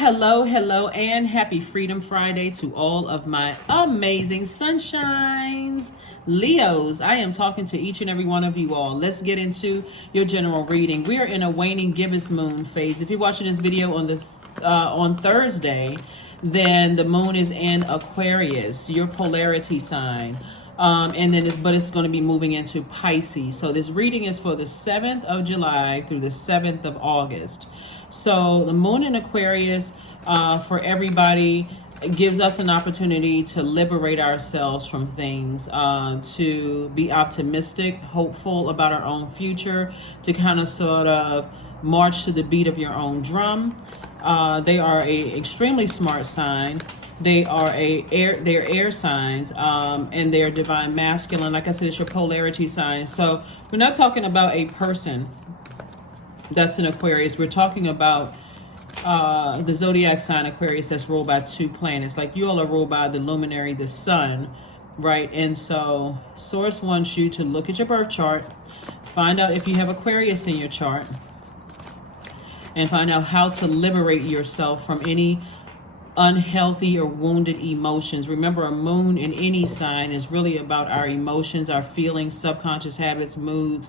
Hello, and happy Freedom Friday to all of my amazing sunshines. Leos, I am talking to each and every one of you all. Let's get into your general reading. We are in a waning gibbous moon phase. If you're watching this video on Thursday, then the moon is in Aquarius, your polarity sign. But it's going to be moving into Pisces. So this reading is for the 7th of July through the 7th of August. So the moon in Aquarius, for everybody, gives us an opportunity to liberate ourselves from things, to be optimistic, hopeful about our own future, to kind of sort of march to the beat of your own drum. They are a extremely smart sign. They're air signs, and they're divine masculine. Like I said, it's your polarity sign. So we're not talking about a person that's in Aquarius. We're talking about the zodiac sign Aquarius that's ruled by two planets. Like you all are ruled by the luminary, the sun, right? And so Source wants you to look at your birth chart, find out if you have Aquarius in your chart, and find out how to liberate yourself from any unhealthy or wounded emotions. Remember, a moon in any sign is really about our emotions, our feelings, subconscious habits, moods,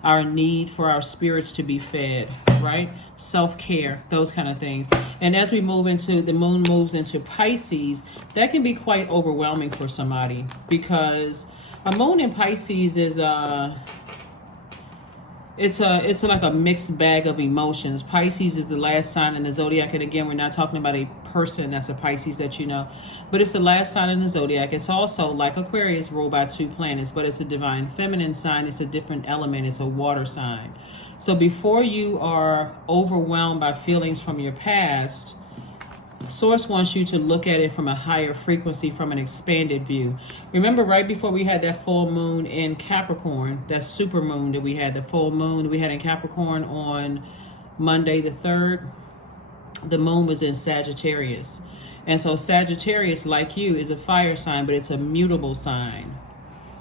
our need for our spirits to be fed, right? Self-care, those kind of things. And as we move into, the moon moves into Pisces, that can be quite overwhelming for somebody, because a moon in Pisces is it's like a mixed bag of emotions. Pisces is the last sign in the zodiac, and again, we're not talking about a person that's a Pisces that you know, but it's the last sign in the zodiac. It's also like Aquarius, ruled by two planets, but it's a divine feminine sign. It's a different element. It's a water sign. So before you are overwhelmed by feelings from your past, Source wants you to look at it from a higher frequency, from an expanded view. Remember, right before we had that full moon in Capricorn, that super moon that we had, the full moon that we had in Capricorn on Monday the 3rd, the moon was in Sagittarius. And so Sagittarius, like you, is a fire sign, but it's a mutable sign.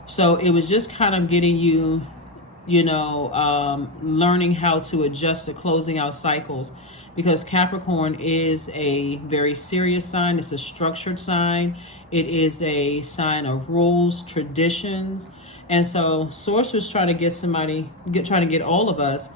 So it was just kind of getting you, learning how to adjust to closing out cycles. Because Capricorn is a very serious sign. It's a structured sign. It is a sign of rules, traditions. And so Source was trying to get all of us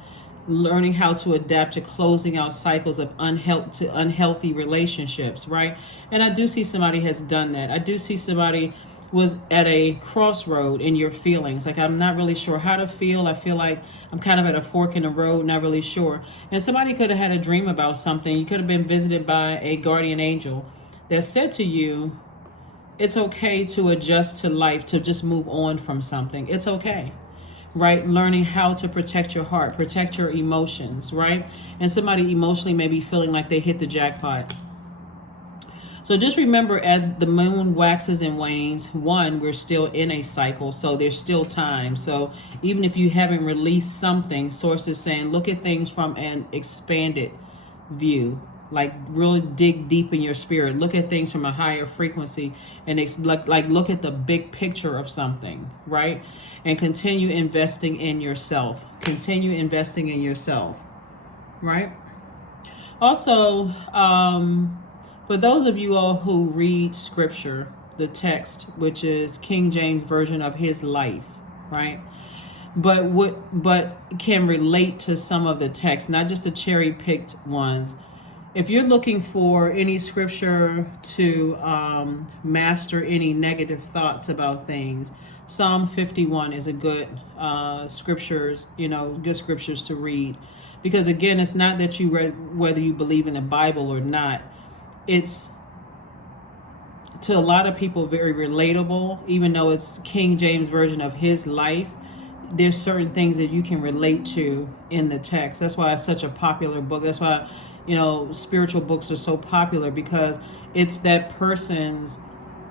learning how to adapt to closing out cycles of unhealthy relationships, right? And I do see somebody has done that. I do see somebody was at a crossroad in your feelings. Like, I'm not really sure how to feel. I feel like I'm kind of at a fork in the road, not really sure. And somebody could have had a dream about something. You could have been visited by a guardian angel that said to you, it's okay to adjust to life, to just move on from something. It's okay, right? Learning how to protect your heart, protect your emotions, right? And somebody emotionally may be feeling like they hit the jackpot. So just remember, as the moon waxes and wanes, we're still in a cycle, so there's still time. So even if you haven't released something, Source is saying, look at things from an expanded view. Like, really dig deep in your spirit. Look at things from a higher frequency, and look at the big picture of something, right? And continue investing in yourself. Continue investing in yourself, right? Also, for those of you all who read scripture, the text, which is King James version of his life, right? But can relate to some of the text, not just the cherry picked ones. If you're looking for any scripture to master any negative thoughts about things, Psalm 51 is a good good scriptures to read. Because again, it's not that you read whether you believe in the Bible or not. It's, to a lot of people, very relatable. Even though it's King James version of his life, there's certain things that you can relate to in the text. That's why it's such a popular book. That's why, spiritual books are so popular, because it's that person's,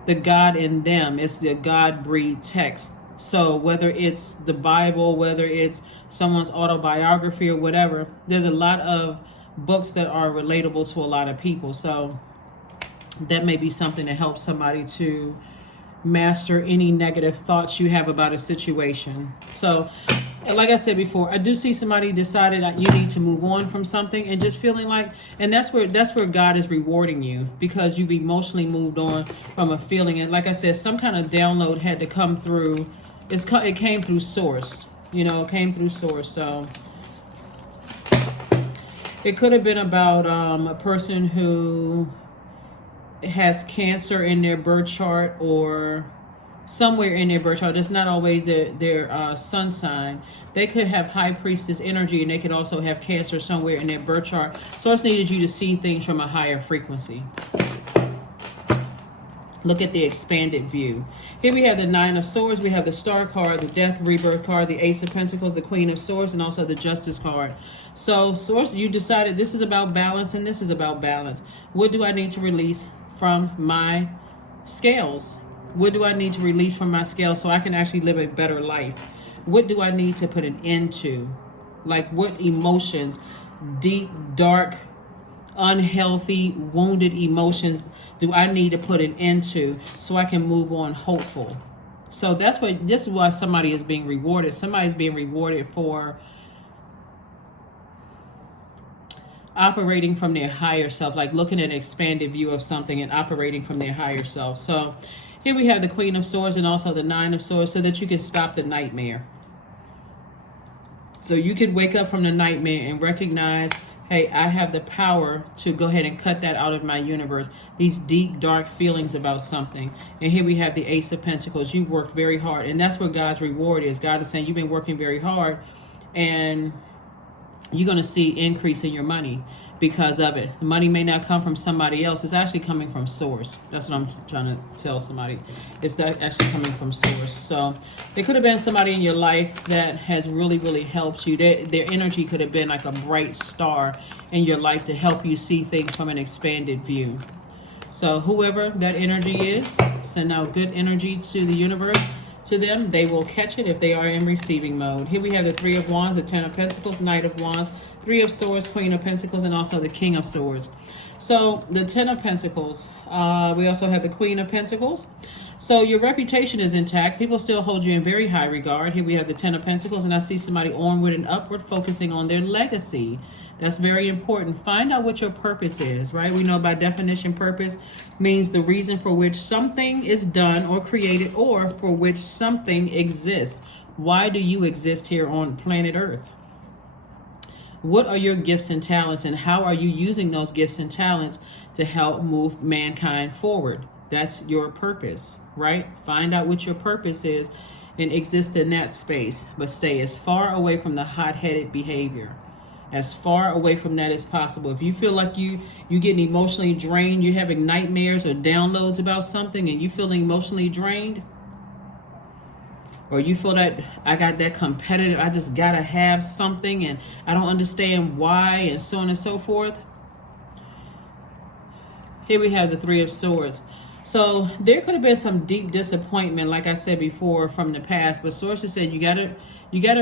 the God in them. It's the God-breathed text. So whether it's the Bible, whether it's someone's autobiography or whatever, there's a lot of books that are relatable to a lot of people. So that may be something to help somebody to master any negative thoughts you have about a situation. So And like I said before, I do see somebody decided that you need to move on from something and just feeling like, and that's where God is rewarding you, because you've emotionally moved on from a feeling. And like I said, some kind of download had to come through. It came through source, it came through source. So it could have been about a person who has cancer in their birth chart, or somewhere in their birth chart. It's not always their sun sign. They could have high priestess energy, and they could also have cancer somewhere in their birth chart. Source needed you to see things from a higher frequency. Look at the expanded view. Here we have the Nine of Swords. We have the Star card, the Death Rebirth card, the Ace of Pentacles, the Queen of Swords, and also the Justice card. So Source, you decided this is about balance and this is about balance. What do I need to release from my scales? What do I need to release from my scales so I can actually live a better life? What do I need to put an end to? Like, what emotions, deep, dark, unhealthy, wounded emotions do I need to put an end to so I can move on hopeful? So this is why somebody is being rewarded. Somebody's being rewarded for operating from their higher self, like looking at an expanded view of something and operating from their higher self. So here we have the Queen of Swords and also the Nine of Swords, so that you can stop the nightmare. So you could wake up from the nightmare and recognize, hey, I have the power to go ahead and cut that out of my universe. These deep, dark feelings about something. And here we have the Ace of Pentacles. You worked very hard. And that's what God's reward is. God is saying you've been working very hard, and you're going to see increase in your money because of it. The money may not come from somebody else. It's actually coming from source. That's what I'm trying to tell somebody. It's that actually coming from source. So it could have been somebody in your life that has really, really helped you. Their energy could have been like a bright star in your life to help you see things from an expanded view. So whoever that energy is, send out good energy to the universe. To them, they will catch it if they are in receiving mode. Here we have the Three of Wands, the Ten of Pentacles, Knight of Wands, Three of Swords, Queen of Pentacles, and also the King of Swords. So the Ten of Pentacles, we also have the Queen of Pentacles. So your reputation is intact. People still hold you in very high regard. Here we have the Ten of Pentacles, and I see somebody onward and upward, focusing on their legacy. That's very important. Find out what your purpose is, right? We know by definition, purpose means the reason for which something is done or created, or for which something exists. Why do you exist here on planet Earth? What are your gifts and talents, and how are you using those gifts and talents to help move mankind forward? That's your purpose, right? Find out what your purpose is and exist in that space, but stay as far away from the hot-headed behavior. As far away from that as possible. If you feel like you're getting emotionally drained, you're having nightmares or downloads about something, and you're feeling emotionally drained, or you feel that I got that competitive, I just gotta have something and I don't understand why, and so on and so forth. Here we have the Three of Swords. So there could have been some deep disappointment, like I said before, from the past, but sources said you gotta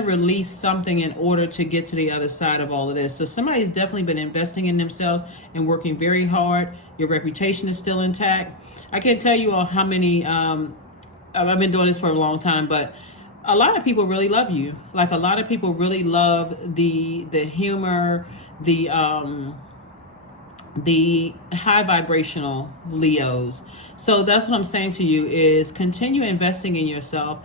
release something in order to get to the other side of all of this. So somebody's definitely been investing in themselves and working very hard. Your reputation is still intact. I can't tell you all how many, I've been doing this for a long time, but a lot of people really love you. Like, a lot of people really love the humor, the high vibrational Leos. So that's what I'm saying to you is continue investing in yourself.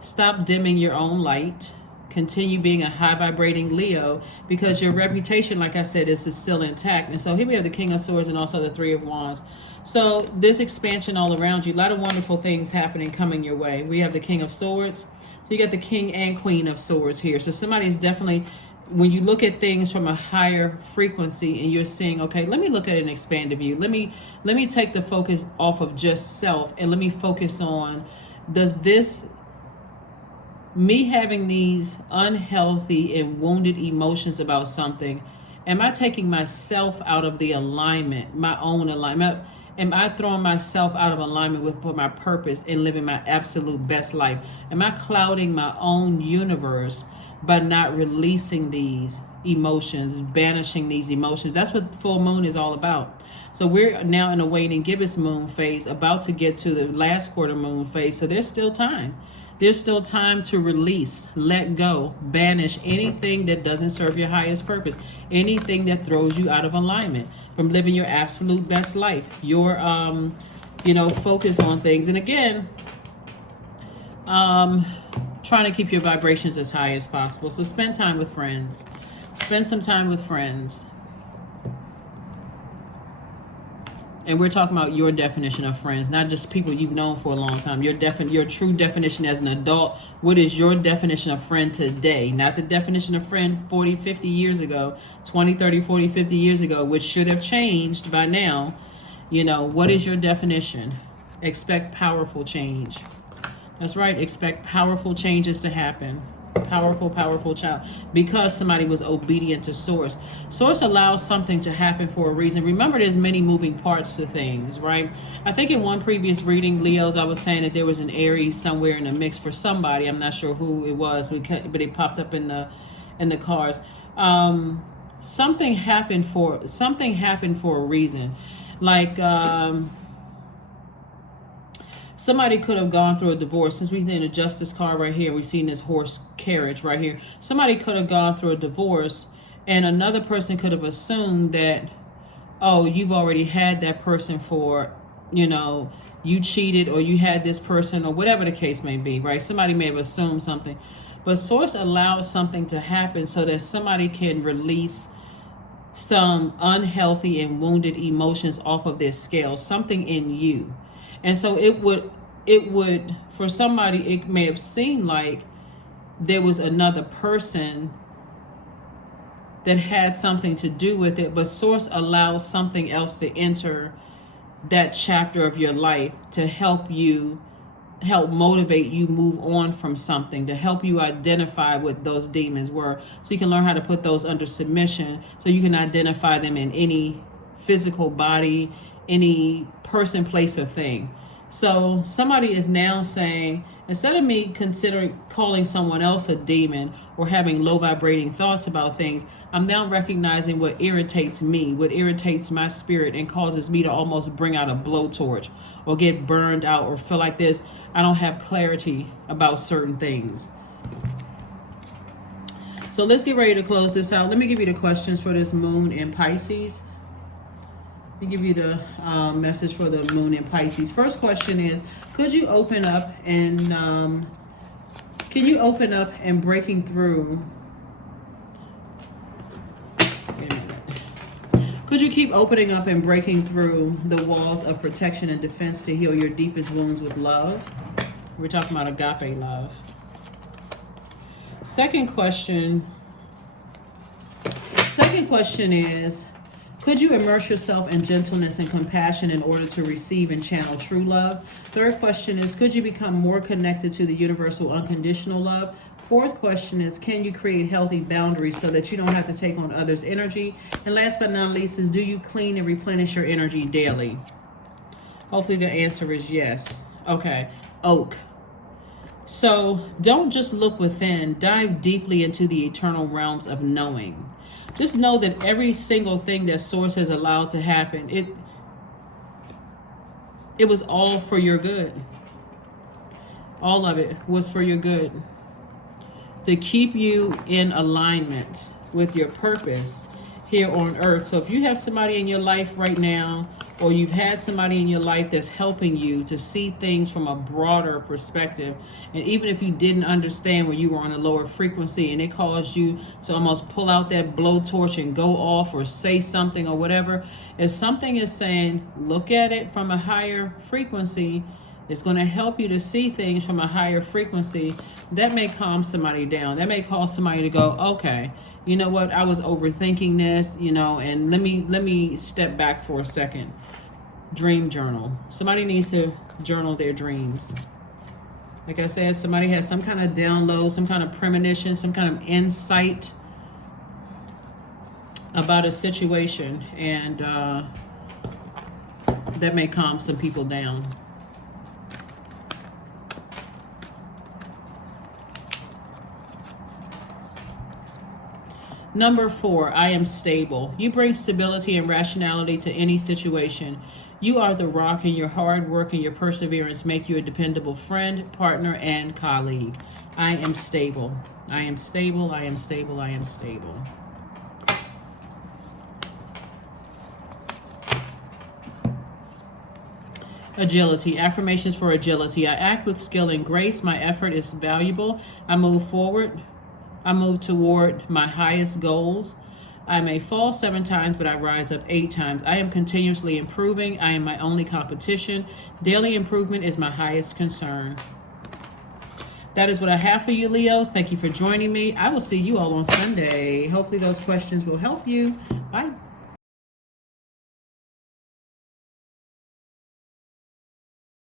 Stop dimming your own light. Continue being a high vibrating Leo, because your reputation, like I said, is still intact. And so here we have the King of Swords and also the Three of Wands. So this expansion all around you, a lot of wonderful things happening, coming your way. We have the King of Swords. So you got the King and Queen of Swords here. So somebody's definitely, when you look at things from a higher frequency and you're seeing, okay, let me look at an expanded view. Let me take the focus off of just self, and let me focus on, does this, me having these unhealthy and wounded emotions about something, am I taking myself out of the alignment, my own alignment? Am I throwing myself out of alignment for my purpose and living my absolute best life? Am I clouding my own universe by not releasing these emotions, banishing these emotions? That's what full moon is all about. So we're now in a waning gibbous moon phase, about to get to the last quarter moon phase. So there's still time. There's still time to release, let go, banish anything that doesn't serve your highest purpose, anything that throws you out of alignment from living your absolute best life, your, focus on things. And again, trying to keep your vibrations as high as possible. So spend time with friends. Spend some time with friends. And we're talking about your definition of friends, not just people you've known for a long time. Your true definition as an adult. What is your definition of friend today? Not the definition of friend 40, 50 years ago, 20, 30, 40, 50 years ago, which should have changed by now. What is your definition? Expect powerful change. That's right. Expect powerful changes to happen. Powerful child, because somebody was obedient to source. Source allows something to happen for a reason. Remember, there's many moving parts to things, right? I think in one previous reading, Leos, I was saying that there was an Aries somewhere in the mix for somebody. I'm not sure who it was, but it popped up in the cards. Something happened for a reason. Like somebody could have gone through a divorce. Since we've seen a justice card right here, we've seen this horse carriage right here. Somebody could have gone through a divorce, and another person could have assumed that, oh, you've already had that person for, you cheated, or you had this person, or whatever the case may be, right? Somebody may have assumed something. But source allows something to happen so that somebody can release some unhealthy and wounded emotions off of their scale, something in you. And so it would, for somebody, it may have seemed like there was another person that had something to do with it, but source allows something else to enter that chapter of your life to help motivate you move on from something, to help you identify what those demons were, so you can learn how to put those under submission, so you can identify them in any physical body, any person, place, or thing. So somebody is now saying, instead of me considering calling someone else a demon or having low vibrating thoughts about things, I'm now recognizing what irritates me, what irritates my spirit, and causes me to almost bring out a blowtorch or get burned out or feel like this. I don't have clarity about certain things. So let's get ready to close this out. Let me give you the questions for this moon in Pisces. Let me give you the message for the moon in Pisces. First question is, could you open up and can you open up and breaking through? Could you keep opening up and breaking through the walls of protection and defense to heal your deepest wounds with love? We're talking about agape love. Second question is, could you immerse yourself in gentleness and compassion in order to receive and channel true love? Third question is, could you become more connected to the universal unconditional love? Fourth question is, can you create healthy boundaries so that you don't have to take on others' energy? And last but not least is, do you clean and replenish your energy daily? Hopefully the answer is yes. Okay, Oak. So don't just look within, dive deeply into the eternal realms of knowing. Just know that every single thing that Source has allowed to happen, it was all for your good. All of it was for your good. To keep you in alignment with your purpose here on earth. So if you have somebody in your life right now, or you've had somebody in your life that's helping you to see things from a broader perspective, and even if you didn't understand when you were on a lower frequency and it caused you to almost pull out that blowtorch and go off or say something or whatever, if something is saying, look at it from a higher frequency, it's going to help you to see things from a higher frequency. That may calm somebody down. That may cause somebody to go, okay, you know what, I was overthinking this, and let me step back for a second. Dream journal. Somebody needs to journal their dreams. Like I said, somebody has some kind of download, some kind of premonition, some kind of insight about a situation, and that may calm some people down. Number 4, I am stable. You bring stability and rationality to any situation. You are the rock, and your hard work and your perseverance make you a dependable friend, partner, and colleague. I am stable. I am stable. I am stable. I am stable. Agility. Affirmations for agility. I act with skill and grace. My effort is valuable. I move forward. I move toward my highest goals. I may fall 7 times, but I rise up 8 times. I am continuously improving. I am my only competition. Daily improvement is my highest concern. That is what I have for you, Leos. Thank you for joining me. I will see you all on Sunday. Hopefully those questions will help you.